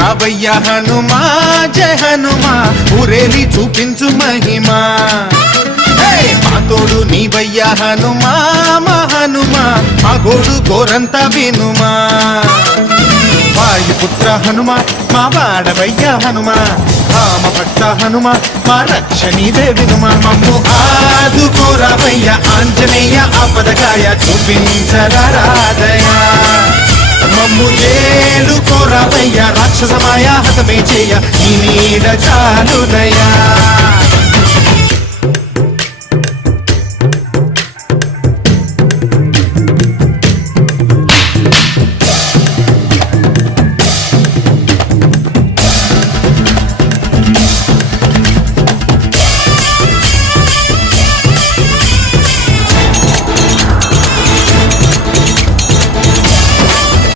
రావయ్య హనుమా జయ హనుమా ఊరేలి చూపించు మహిమా మా తోడు నీవయ్య హనుమా మా హనుమా మా గోడు గోరంత వినుమా వాయుపుత్ర హనుమా మా వాడవయ్య హనుమా రామభక్త హనుమా మా రక్షణీదే వినుమా మమ్ము ఆదుకోరావయ్య ఆంజనేయ ఆపదగాయ చూపించరాదయ మమ్ము ఏలుకోరావయ్య రాక్షసమాయ హతమే చేయ ఈ నీడ చాలునయా